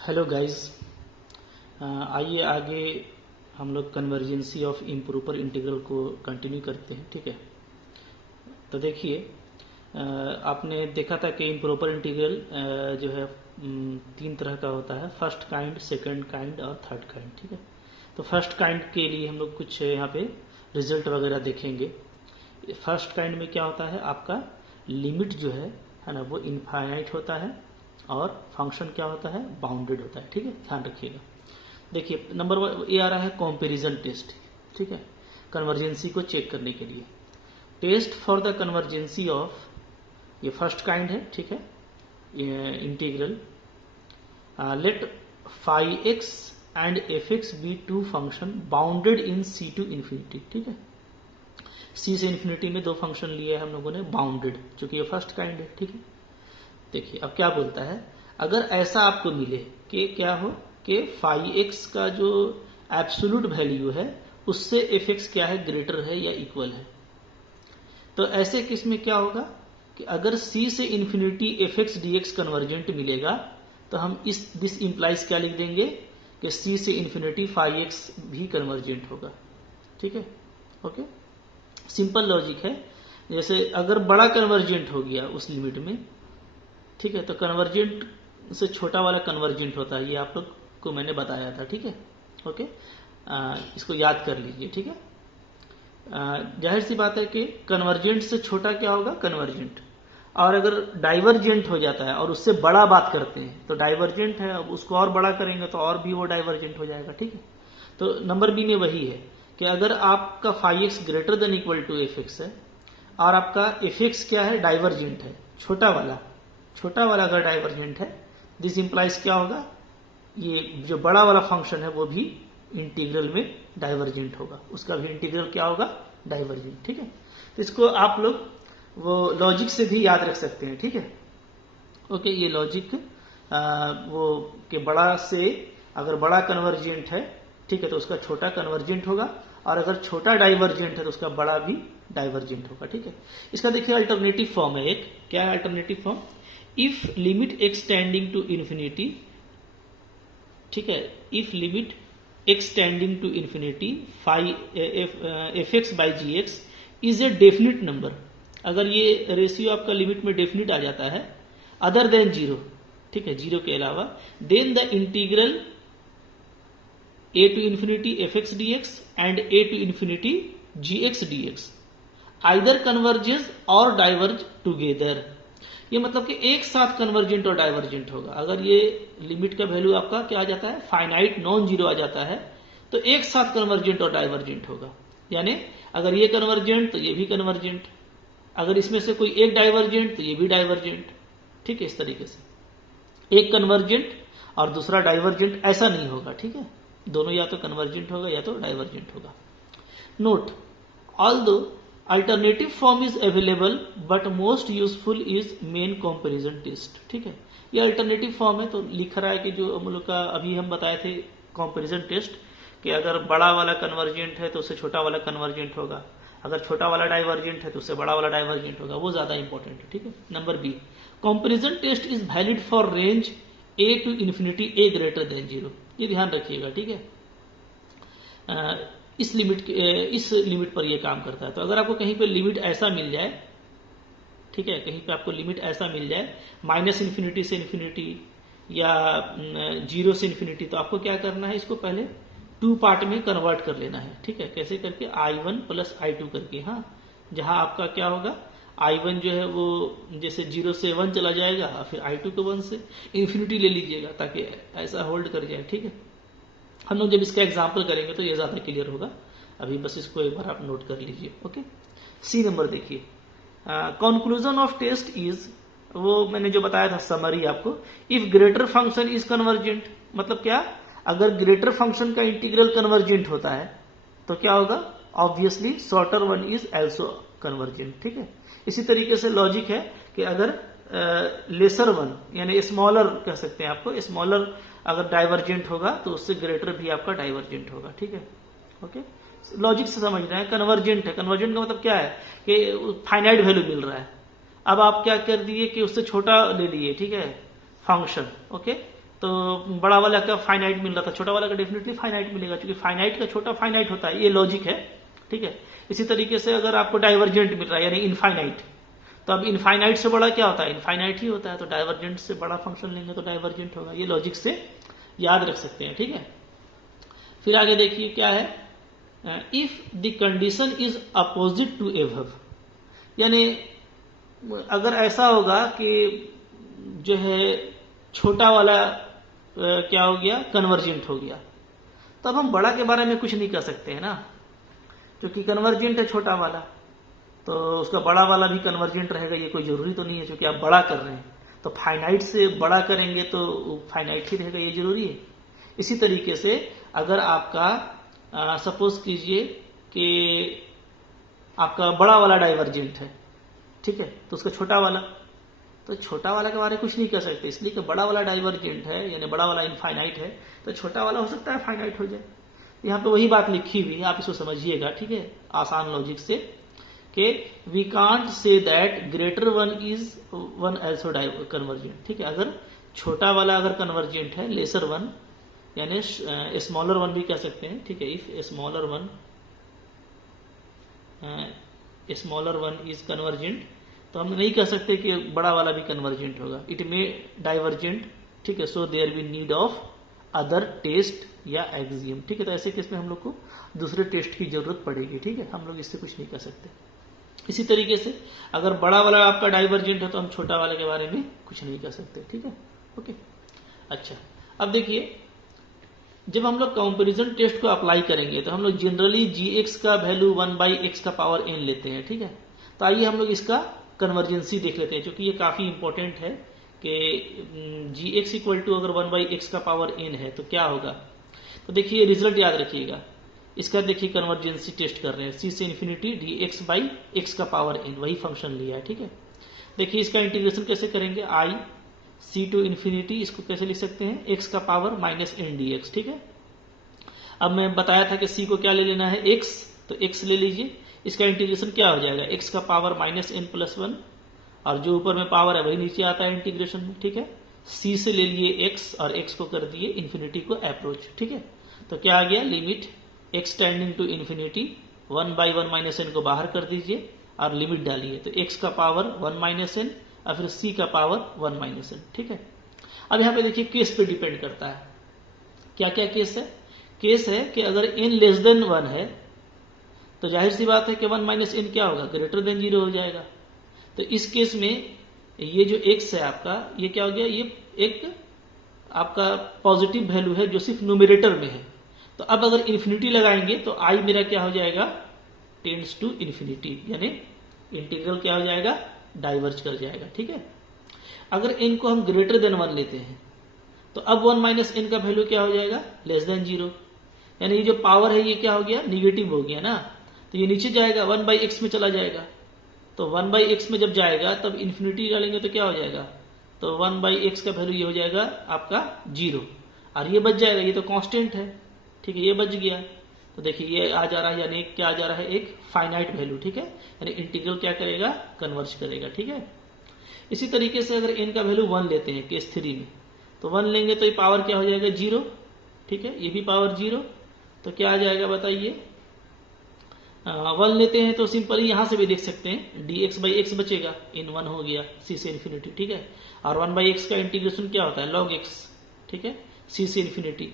Hello guys, आइए आगे हम लोग कन्वर्जेंसी ऑफ इम्प्रॉपर इंटीग्रल को कंटिन्यू करते हैं। ठीक है, तो देखिए आपने देखा था कि इम्प्रॉपर इंटीग्रल जो है तीन तरह का होता है, फर्स्ट काइंड, सेकंड काइंड और थर्ड काइंड। ठीक है, तो फर्स्ट काइंड के लिए हम लोग कुछ यहाँ पे रिजल्ट वगैरह देखेंगे। फर्स्ट काइंड में क्या होता है, आपका लिमिट जो है ना, वो इनफाइनाइट होता है और फंक्शन क्या होता है, बाउंडेड होता है। ठीक है, ध्यान रखिएगा। देखिए नंबर 1 ये आ रहा है कंपैरिजन टेस्ट। ठीक है, कन्वर्जेंसी को चेक करने के लिए test for the convergency of, ये फर्स्ट काइंड है। ठीक है, integral let phi x and f x be two function bounded in C to infinity. ठीक है, सी से इन्फिनिटी में दो फंक्शन लिए हम लोगों ने बाउंडेड, चूंकि ये फर्स्ट काइंड है। ठीक है, देखिए अब क्या बोलता है, अगर ऐसा आपको मिले कि क्या हो कि फाई एक्स का जो एब्सोल्यूट वैल्यू है उससे एफ एक्स क्या है, ग्रेटर है या इक्वल है, तो ऐसे केस में क्या होगा कि अगर सी से infinity f x d x convergent मिलेगा तो हम दिस इंप्लाइज क्या लिख देंगे कि सी से इन्फिनिटी फाई एक्स भी कन्वर्जेंट होगा। ठीक है, ओके, सिंपल लॉजिक है। जैसे अगर बड़ा कन्वर्जेंट हो गया उस लिमिट में, ठीक है, तो कन्वर्जेंट से छोटा वाला कन्वर्जेंट होता है, ये आप लोग को मैंने बताया था। ठीक है, ओके, इसको याद कर लीजिए। ठीक है, जाहिर सी बात है कि कन्वर्जेंट से छोटा क्या होगा, कन्वर्जेंट, और अगर डाइवर्जेंट हो जाता है और उससे बड़ा बात करते हैं तो डाइवर्जेंट है, अब उसको और बड़ा करेंगे तो और भी वो डाइवर्जेंट हो जाएगा। ठीक है, तो नंबर बी में वही है कि अगर आपका phi x greater than equal to f x है और आपका एफ एक्स क्या है, डाइवर्जेंट है, छोटा वाला अगर डाइवर्जेंट है, दिस इंप्लाइज क्या होगा, ये जो बड़ा वाला फंक्शन है वो भी इंटीग्रल में डाइवर्जेंट होगा, उसका भी इंटीग्रल क्या होगा, डाइवर्जेंट। ठीक है, तो इसको आप लोग वो लॉजिक से भी याद रख सकते हैं। ठीक है, ओके, ये लॉजिक वो कि बड़ा से अगर बड़ा कन्वर्जेंट है, ठीक है, तो उसका छोटा कन्वर्जेंट होगा, और अगर छोटा डाइवर्जेंट है तो उसका बड़ा भी डाइवर्जेंट होगा। ठीक है, इसका देखिए अल्टरनेटिव फॉर्म है एक, क्या है alternative form, if limit extending to infinity, ठीक है, if limit extending to infinity phi f x by g x is a definite number, अगर ये रेशियो आपका लिमिट में डेफिनिट आ जाता है अदर देन जीरो, ठीक है, जीरो के अलावा, then the integral A to infinity f x d x and A to infinity g x d x either converges और डाइवर्ज टूगेदर, ये मतलब कि एक साथ कन्वर्जेंट और डाइवर्जेंट होगा। अगर ये लिमिट का वैल्यू आपका क्या आ जाता है, फाइनाइट नॉन जीरो आ जाता है, तो एक साथ कन्वर्जेंट और डाइवर्जेंट होगा, यानी अगर ये कन्वर्जेंट तो ये भी कन्वर्जेंट, अगर इसमें से कोई एक डाइवर्जेंट तो ये भी डाइवर्जेंट। ठीक है, इस तरीके से एक कन्वर्जेंट और दूसरा डाइवर्जेंट ऐसा नहीं होगा। ठीक है, दोनों या तो कन्वर्जेंट होगा या तो डाइवर्जेंट होगा। Note, although alternative form is available but most useful is main comparison test. ठीक है, ये अल्टरनेटिव फॉर्म है, तो लिख रहा है कि जो हम लोग का अभी हम बताए थे कंपैरिजन टेस्ट, कि अगर बड़ा वाला कन्वर्जेंट है तो उससे छोटा वाला कन्वर्जेंट होगा, अगर छोटा वाला डाइवर्जेंट है तो उससे बड़ा वाला डाइवर्जेंट होगा, वो ज्यादा इंपॉर्टेंट है। ठीक है, number B, comparison test is valid for range A to infinity A greater than zero, ये ध्यान रखिएगा। ठीक है, इस लिमिट पर ये काम करता है। तो अगर आपको कहीं पे लिमिट ऐसा मिल जाए, ठीक है, कहीं पे आपको लिमिट ऐसा मिल जाए माइनस इन्फिनिटी से इन्फिनिटी या जीरो से इन्फिनिटी, तो आपको क्या करना है, इसको पहले टू पार्ट में कन्वर्ट कर लेना है। ठीक है, कैसे करके, I1 प्लस I2 करके, हाँ, जहां आपका क्या होगा, I1 जो है वो जैसे 0 से 1 चला जाएगा, फिर I2 को 1 से इन्फिनिटी ले लीजिएगा ताकि ऐसा होल्ड कर जाए। ठीक है, हम लोग जब इसका एग्जाम्पल करेंगे तो ये ज्यादा क्लियर होगा, अभी बस इसको एक बार आप नोट कर लीजिए। ओके, सी नंबर देखिए, कंक्लूजन ऑफ टेस्ट इज, वो मैंने जो बताया था समरी आपको, if greater function is convergent, मतलब क्या, अगर ग्रेटर फंक्शन का इंटीग्रल कन्वर्जेंट होता है तो क्या होगा, obviously shorter one is also convergent. ठीक है, इसी तरीके से लॉजिक है कि अगर लेसर वन यानी स्मॉलर कह सकते हैं आपको, स्मॉलर अगर डाइवर्जेंट होगा तो उससे ग्रेटर भी आपका डाइवर्जेंट होगा। ठीक है, ओके, लॉजिक से समझना है। कन्वर्जेंट है, कन्वर्जेंट का मतलब क्या है कि फाइनाइट वैल्यू मिल रहा है, अब आप क्या कर दिए कि उससे छोटा ले लिए, ठीक है, फंक्शन, ओके, तो बड़ा वाला का फाइनाइट मिल रहा था, छोटा वाला का डेफिनेटली फाइनाइट मिलेगा, क्योंकि फाइनाइट का छोटा फाइनाइट होता है, ये लॉजिक है, ठीक है। इसी तरीके से अगर आपको डाइवर्जेंट मिल रहा है यानी इनफाइनाइट, तो अब इनफाइनाइट से बड़ा क्या होता है, इनफाइनाइट ही होता है, तो डाइवर्जेंट से बड़ा फंक्शन लेंगे तो डाइवर्जेंट होगा, ये लॉजिक से याद रख सकते हैं, ठीक है। फिर आगे देखिए क्या है, if the condition is opposite to above, यानी अगर ऐसा होगा कि जो है छोटा वाला क्या हो गया, कन्वर्जेंट हो गया, तब हम बड़ा के बारे में कुछ नहीं कर सकते है ना, क्योंकि कन्वर्जेंट है छोटा वाला, तो उसका बड़ा वाला भी कन्वर्जेंट रहेगा, ये कोई जरूरी तो नहीं है, क्योंकि आप बड़ा कर रहे हैं, तो फाइनाइट से बड़ा करेंगे तो फाइनाइट ही रहेगा, ये जरूरी है। इसी तरीके से अगर आपका सपोज कीजिए कि आपका बड़ा वाला डाइवर्जेंट है, ठीक है, तो उसका छोटा वाला, तो छोटा वाला के बारे में कुछ नहीं कर सकते, इसलिए कि बड़ा वाला डाइवर्जेंट है यानी बड़ा वाला इनफाइनाइट है, तो छोटा वाला हो सकता है फाइनाइट हो जाए। यहाँ पे वही बात लिखी हुई है, आप इसको समझिएगा, ठीक है, आसान लॉजिक से, कि we can't say that greater one is one also convergent, ठीक है। अगर छोटा वाला अगर कन्वर्जेंट है, लेसर वन यानी स्मॉलर वन भी कह सकते हैं, ठीक है, if smaller one is convergent, तो हम नहीं कह सकते कि बड़ा वाला भी कन्वर्जेंट होगा, इट मे डाइवर्जेंट, ठीक है, so there be need of other test या एक्सियम, ठीक है। तो ऐसे केस में हम लोग को दूसरे टेस्ट की जरूरत पड़ेगी, ठीक है, हम लोग इससे कुछ नहीं कर सकते। इसी तरीके से अगर बड़ा वाला आपका डाइवर्जेंट है तो हम छोटा वाले के बारे में कुछ नहीं कर सकते, ठीक है, ओके। अच्छा, अब देखिए जब हम लोग कंपैरिजन टेस्ट को अप्लाई करेंगे तो हम लोग जनरली gx का वैल्यू 1/x का पावर n लेते हैं, ठीक है। तो आइए हम लोग इसका कन्वर्जेंसी देख लेते हैं, क्योंकि ये काफी इंपॉर्टेंट है कि gx इक्वल टू अगर 1/x का पावर n है तो क्या होगा। तो देखिए रिजल्ट याद रखिएगा, इसका देखिए कन्वर्जेंसी टेस्ट कर रहे हैं, c से इन्फिनिटी dx/x का पावर n, वही फंक्शन लिया है, ठीक है। देखिए इसका इंटीग्रेशन कैसे करेंगे, i c टू इन्फिनिटी, इसको कैसे लिख सकते हैं, x का पावर माइनस n dx, ठीक है। अब मैं बताया था कि c को क्या ले लेना है, x, तो x ले लीजिए, इसका इंटीग्रेशन क्या हो जाएगा, x का पावर माइनस n प्लस 1, और जो ऊपर में पावर है वही नीचे आता है इंटीग्रेशन में, ठीक है। c से ले लिए x और x को कर दिए इन्फिनिटी को अप्रोच, ठीक है। तो क्या आ गया, limit x tending to infinity 1/1 minus n को बाहर कर दीजिए और लिमिट डालिए, तो x का पावर 1 माइनस n और फिर c का पावर 1 माइनस n, ठीक है। अब यहाँ पे देखिए केस पे डिपेंड करता है, क्या क्या केस है, केस है कि अगर n लेस देन 1 है तो जाहिर सी बात है कि 1 माइनस n क्या होगा, ग्रेटर देन 0 हो जाएगा। तो इस केस में ये जो x है आपका, ये क्या हो गया, ये एक आपका पॉजिटिव वैल्यू है जो सिर्फ न्यूमरेटर में है, तो अब अगर इन्फिनिटी लगाएंगे तो i मेरा क्या हो जाएगा, टेंड्स टू इन्फिनिटी, यानी इंटीग्रल क्या हो जाएगा, डाइवर्ज कर जाएगा, ठीक है। अगर n को हम ग्रेटर देन 1 लेते हैं तो अब 1 माइनस n का वैल्यू क्या हो जाएगा, लेस देन 0, यानी ये जो पावर है ये क्या हो गया, निगेटिव हो गया ना, तो ये नीचे जाएगा 1/x में चला जाएगा, तो 1/x में जब जाएगा तब इन्फिनिटी डालेंगे तो क्या हो जाएगा, तो 1/x का वैल्यू ये हो जाएगा आपका 0, और ये बच जाएगा, ये तो कांस्टेंट है, ठीक है, ये बच गया। तो देखिए ये आ जा रहा है, यानी क्या आ जा रहा है, एक फाइनाइट वैल्यू, ठीक है, यानी इंटीग्रल क्या करेगा, कन्वर्ज करेगा, ठीक है। इसी तरीके से अगर n का वैल्यू 1 लेते हैं केस 3 में, तो 1 लेंगे तो ये पावर क्या हो जाएगा, 0, ठीक है, ये भी पावर 0, तो क्या आ जाएगा बताइए, 1 लेते हैं तो सिंपली यहां से भी देख सकते हैं dx/x बचेगा, इन 1 हो गया c से इन्फिनिटी, ठीक है, और 1/x का इंटीग्रेशन क्या होता है, log x, ठीक है, c से इन्फिनिटी।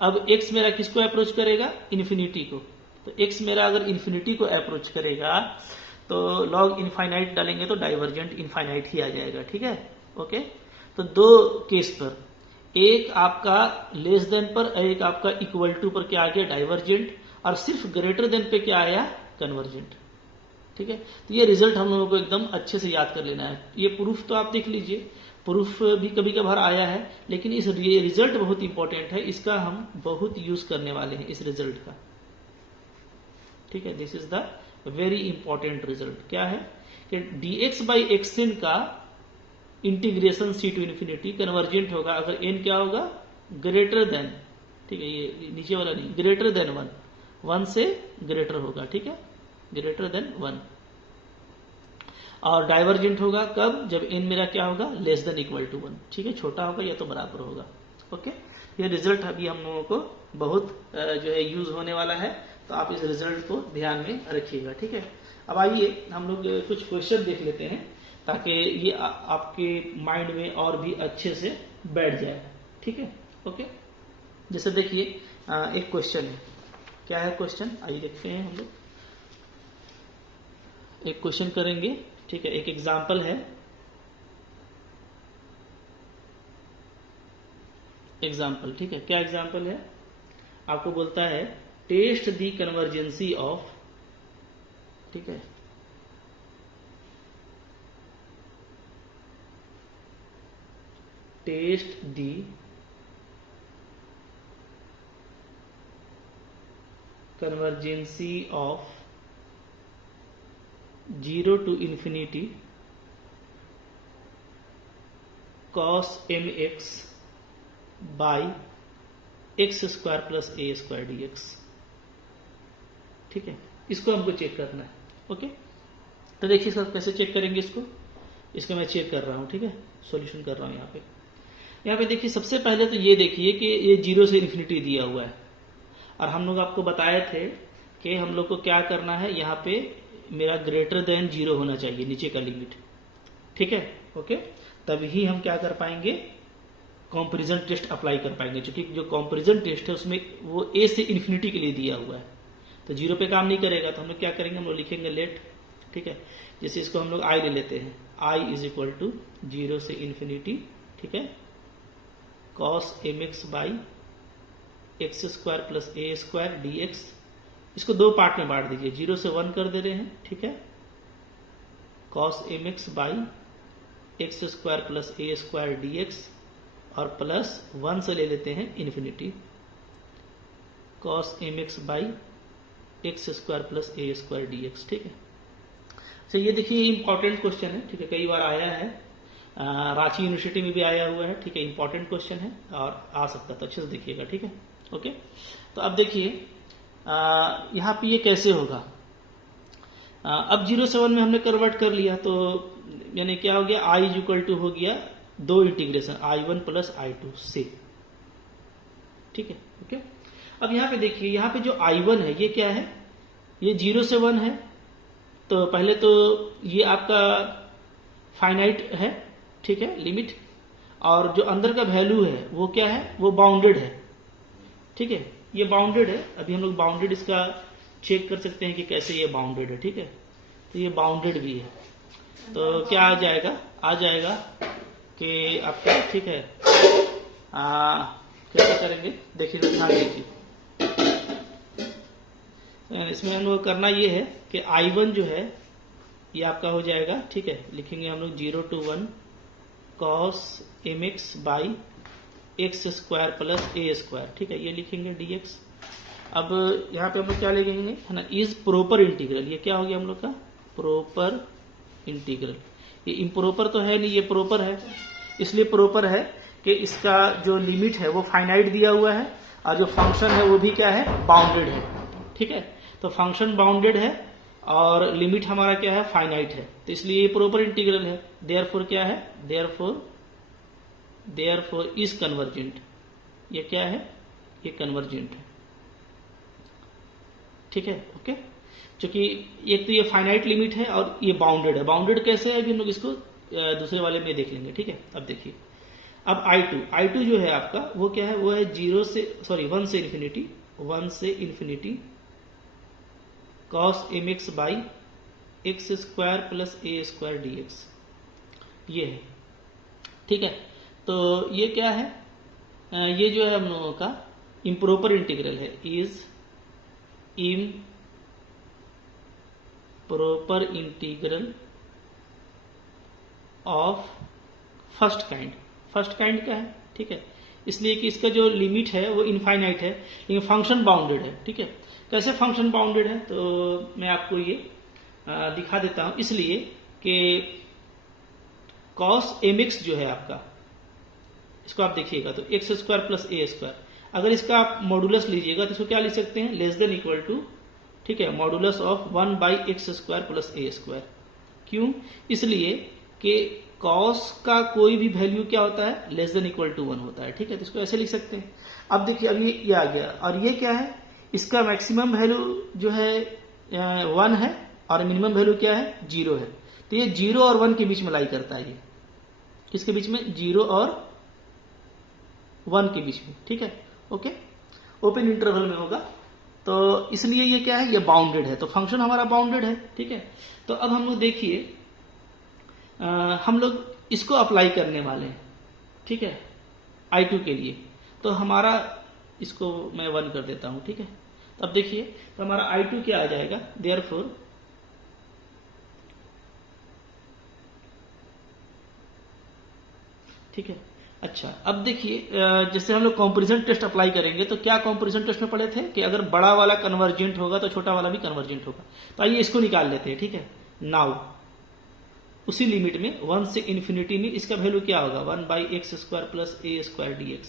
अब x मेरा किसको अप्रोच करेगा, इन्फिनिटी को, तो x मेरा अगर इन्फिनिटी को अप्रोच करेगा तो log इनफाइनाइट डालेंगे तो डाइवर्जेंट इनफाइनाइट ही आ जाएगा, ठीक है, ओके। तो दो केस पर, एक आपका लेस देन पर, एक आपका इक्वल टू पर क्या आ गया, डाइवर्जेंट, और सिर्फ ग्रेटर देन पे क्या आया, कन्वर्जेंट, ठीक है। तो ये रिजल्ट हम लोगों को एकदम अच्छे से याद कर लेना है। ये प्रूफ तो आप देख लीजिए, प्रूफ भी कभी कभार आया है, लेकिन इस रिजल्ट बहुत इंपॉर्टेंट है, इसका हम बहुत यूज करने वाले हैं इस रिजल्ट का, ठीक है। This is the very important result, क्या है कि dx/xn का integration c to infinity convergent होगा अगर n क्या होगा, ग्रेटर देन, ठीक है, ये नीचे वाला नहीं, ग्रेटर देन 1 से ग्रेटर होगा, ठीक है, ग्रेटर देन 1, और डाइवर्जेंट होगा कब, जब n मेरा क्या होगा, लेस देन इक्वल टू 1, ठीक है, छोटा होगा या तो बराबर होगा। ओके, ये रिजल्ट अभी हम लोगों को बहुत जो है यूज होने वाला है, तो आप इस रिजल्ट को ध्यान में रखिएगा। ठीक है, अब आइए हम लोग कुछ क्वेश्चन देख लेते हैं ताकि ये आपके माइंड में और भी अच्छे से बैठ जाए। ठीक है, ओके, जैसे देखिए एक क्वेश्चन है, क्या है क्वेश्चन, आइए देखते हैं। हम लोग एक क्वेश्चन करेंगे। ठीक है, एक एग्जाम्पल है, एग्जाम्पल। ठीक है, क्या एग्जाम्पल है, आपको बोलता है टेस्ट द कन्वर्जेंसी ऑफ, ठीक है, test the convergency of 0 to infinity cos mx by x square plus a square dx। ठीक है, इसको हमको चेक करना है। ओके, तो देखिए सर कैसे चेक करेंगे इसको मैं चेक कर रहा हूं। ठीक है, सॉल्यूशन कर रहा हूं। यहाँ पे देखिए सबसे पहले तो ये देखिए कि ये 0 से इन्फिनिटी दिया हुआ है, और हम लोग आपको बताए थे कि हम लोग को क्या करना है, यहाँ पे मेरा ग्रेटर देन 0 होना चाहिए नीचे का लिमिट। ठीक है, ओके, तभी हम क्या कर पाएंगे, कंपैरिजन टेस्ट अप्लाई कर पाएंगे, क्योंकि जो कंपैरिजन टेस्ट है उसमें वो a से इन्फिनिटी के लिए दिया हुआ है, तो 0 पे काम नहीं करेगा। तो हम लोग क्या करेंगे, हम लोग लिखेंगे लेट। ठीक है, जैसे इसको हम लोग i ले लेते हैं, i इज इक्वल टू 0 से इन्फिनिटी, ठीक है, cos mx by x square plus A square dx। इसको दो पार्ट में बांट दीजिए, 0 से 1 कर दे रहे हैं। ठीक है, cos mx by x square plus A square dx, और प्लस 1 से ले लेते हैं infinity, cos mx by x square plus A square dx। ठीक है, तो ये देखिए इंपॉर्टेंट क्वेश्चन है। ठीक है, कई बार आया है, रांची यूनिवर्सिटी में भी आया हुआ है। ठीक है, इंपॉर्टेंट क्वेश्चन है और आ सकता है, तो अच्छे से देखिएगा। ठीक है, ओके, तो अब देखिए यहाँ पे ये कैसे होगा। अब 0 से 1 में हमने कन्वर्ट कर लिया, तो यानी क्या हो गया, i इज इक्वल टू हो गया दो इंटीग्रेशन i1 प्लस i2 से। ठीक है, ओके, अब यहाँ पे देखिए, यहाँ पे जो i1 है ये क्या है, ये 0 से 1 है, तो पहले तो ये आपका फाइनाइट है। ठीक है, लिमिट, और जो अंदर का वैल्यू है वो क्या है, वो बाउंडेड है। ठीक है, ये बाउंडेड है। अभी हम लोग बाउंडेड इसका चेक कर सकते हैं कि कैसे ये बाउंडेड है। ठीक है, तो ये बाउंडेड भी है, तो क्या आ जाएगा कि आपका, ठीक है, कैसे करेंगे देखिए, ध्यान दीजिए। इसमें हम लोग करना ये है कि i1 जो है ये आपका हो जाएगा। ठीक है, लिखेंगे हम लोग 0 to 1 cos mx by x square plus A square. ठीक है, ये लिखेंगे dx। अब यहाँ पे हम लोग क्या लिखेंगे, है ना, इज प्रोपर इंटीग्रल। ये क्या हो गया हम लोग का, प्रोपर इंटीग्रल। ये इम्प्रोपर तो है नहीं, ये प्रोपर है। इसलिए प्रोपर है कि इसका जो लिमिट है वो फाइनाइट दिया हुआ है, और जो फंक्शन है वो भी क्या है, बाउंडेड है। ठीक है, तो फंक्शन बाउंडेड है और लिमिट हमारा क्या है, फाइनाइट है, तो इसलिए ये प्रॉपर इंटीग्रल है। देयरफॉर क्या है, देयरफॉर इज कन्वर्जेंट। ये क्या है, ये कन्वर्जेंट है। ठीक है, ओके, क्योंकि एक तो ये फाइनाइट लिमिट है और ये बाउंडेड है। बाउंडेड कैसे है, अभी हम लोग इसको दूसरे वाले में देख लेंगे। ठीक है, अब देखिए, अब i2 जो है आपका वो क्या है, वो है 1 से इन्फिनिटी, 1 से infinity cos mx by x square plus A square dx, ये है। ठीक है, तो ये क्या है, ये जो है हम लोगों का इम्प्रोपर इंटीग्रल है, is improper integral of first kind. First kind क्या है, ठीक है, इसलिए कि इसका जो लिमिट है वो इनफाइनाइट है, लेकिन फंक्शन बाउंडेड है। ठीक है, कैसे फंक्शन बाउंडेड है, तो मैं आपको ये दिखा देता हूं। इसलिए कि cos mx जो है आपका, इसको आप देखिएगा तो एक्स स्क्वायर प्लस ए स्क्वायर, अगर इसका आप मॉडुलस लीजिएगा तो इसको क्या लिख सकते हैं, लेस देन इक्वल टू, ठीक है, modulus of 1 by x square plus A square. क्यों, इसलिए कि कॉस का कोई भी वैल्यू क्या होता है, लेस देन इक्वल टू 1 होता है, ठीक है। तो इसको ऐसे लिख सकते हैं। अब देखिए, अब ये आ गया, और ये क्या है, इसका मैक्सिमम वैल्यू जो है 1 है और मिनिमम वैल्यू क्या है, 0 है। तो ये 0 और 1 के बीच में लाई करता है। ये किसके बीच में, 0 और 1 के बीच में, ठीक है। ओके, ओपन इंटरवल में होगा, तो इसलिए ये क्या है, ये बाउंडेड है। तो फंक्शन हमारा बाउंडेड है, ठीक है। तो अब हम लोग देखिए, हम लोग इसको अप्लाई करने वाले हैं, ठीक है, I2 के लिए। तो हमारा, इसको मैं 1 कर देता हूं, ठीक है। तो अब देखिए, तो हमारा I2 क्या आ जाएगा, देयरफॉर ठीक है। अच्छा, अब देखिए, जैसे हम लोग कंपैरिजन टेस्ट अप्लाई करेंगे, तो क्या कंपैरिजन टेस्ट में पढ़े थे कि अगर बड़ा वाला कन्वर्जेंट होगा तो छोटा वाला भी कन्वर्जेंट होगा। तो आइए इसको निकाल लेते हैं, ठीक है। नाउ उसी लिमिट में 1 से इन्फिनिटी में इसका वैल्यू क्या होगा, 1/x² प्लस a² dx,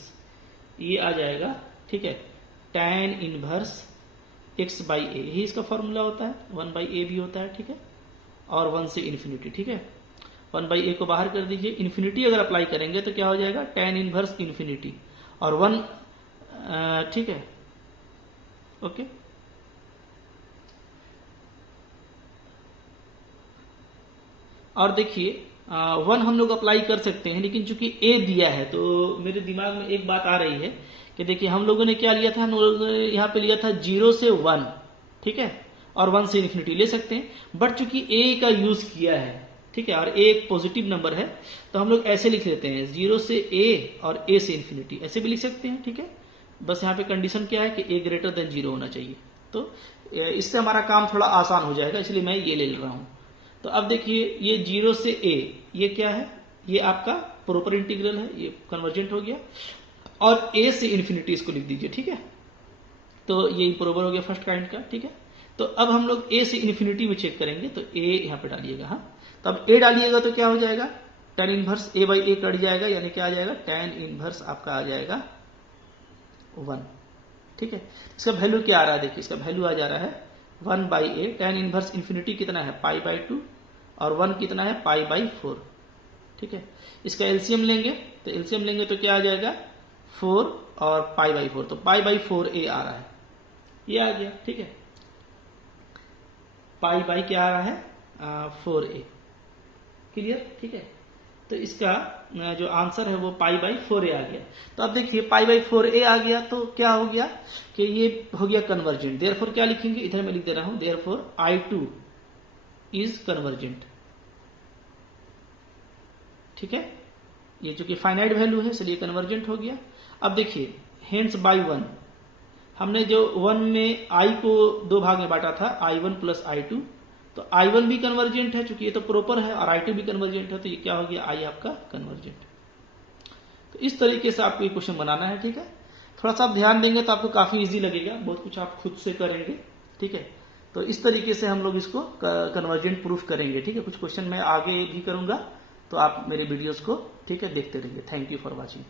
ये आ जाएगा, ठीक है। tan इनवर्स x/a, यही इसका फॉर्मूला होता है, 1/a भी होता है, ठीक है, और 1 से इन्फिनिटी, ठीक है। 1/a को बाहर कर दीजिए, इन्फिनिटी अगर अप्लाई करेंगे तो क्या हो जाएगा, tan इनवर्स इन्फिनिटी और 1, ठीक है। ओके, और देखिए 1 हम लोग अप्लाई कर सकते हैं, लेकिन चूंकि a दिया है तो मेरे दिमाग में एक बात आ रही है कि देखिए, हम लोगों ने क्या लिया था, हम लोगों ने यहाँ पे लिया था 0 से 1, ठीक है, और 1 से इन्फिनिटी ले सकते हैं। बट चूंकि a का यूज किया है, ठीक है, और a एक पॉजिटिव नंबर है, तो हम लोग ऐसे लिख लेते हैं, 0 से a और a से इन्फिनिटी, ऐसे भी लिख सकते हैं, ठीक है। बस यहाँ पे कंडीशन क्या है कि a ग्रेटर देन 0 होना चाहिए। तो इससे हमारा काम थोड़ा आसान हो जाएगा, इसलिए मैं ये ले रहा हूं। तो अब देखिए, ये 0 से a, ये क्या है, ये आपका प्रॉपर इंटीग्रल है, ये कन्वर्जेंट हो गया, और a से इन्फिनिटी इसको लिख दीजिए, ठीक है। तो ये इम्प्रोवर हो गया फर्स्ट काइंड का, ठीक है। तो अब हम लोग a से इन्फिनिटी में चेक करेंगे, तो a यहाँ पे डालिएगा, हाँ। तो अब a डालिएगा तो क्या हो जाएगा, tan इनवर्स a/a कट जाएगा, यानी क्या आ जाएगा, tan इनवर्स आपका आ जाएगा 1, ठीक है। इसका वैल्यू क्या आ रहा है, देखिए इसका वैल्यू आ जा रहा है 1/a, tan इनवर्स इन्फिनिटी कितना है, π/2, और 1 कितना है, π/4, ठीक है। इसका एलसीएम लेंगे, तो एलसीएम लेंगे तो क्या आ जाएगा, 4 और π/4, तो π/4a आ रहा है, ये आ गया, ठीक है। पाई क्या आ रहा है, 4a, क्लियर, ठीक है। तो इसका जो आंसर है वो π/4a आ गया। तो अब देखिए, π/4a आ गया तो क्या हो गया कि ये हो गया कन्वर्जेंट। देयरफॉर क्या लिखेंगे, इधर मैं लिख दे रहा हूं, देयरफॉर I2 इज कन्वर्जेंट, ठीक है। ये चूंकि फाइनाइट वैल्यू है इसलिए कन्वर्जेंट हो गया। अब देखिए, हेंस बाय 1, हमने जो 1 में I को 2 भाग में बांटा था, I1 प्लस I2, तो I1 भी कन्वर्जेंट है, चूंकि ये तो प्रॉपर है, और I2 भी कन्वर्जेंट है, तो ये क्या हो गया, I आपका कन्वर्जेंट। तो इस तरीके से आपको ये क्वेश्चन बनाना है, ठीक है। थोड़ा सा आप ध्यान देंगे तो आपको काफी इजी लगेगा, बहुत कुछ आप खुद से करेंगे, ठीक है। तो इस तरीके से हम लोग इसको कन्वर्जेंट प्रूफ करेंगे, ठीक है। कुछ क्वेश्चन मैं आगे भी करूंगा, तो आप मेरे वीडियोस को, ठीक है, देखते रहिए। Thank you for watching.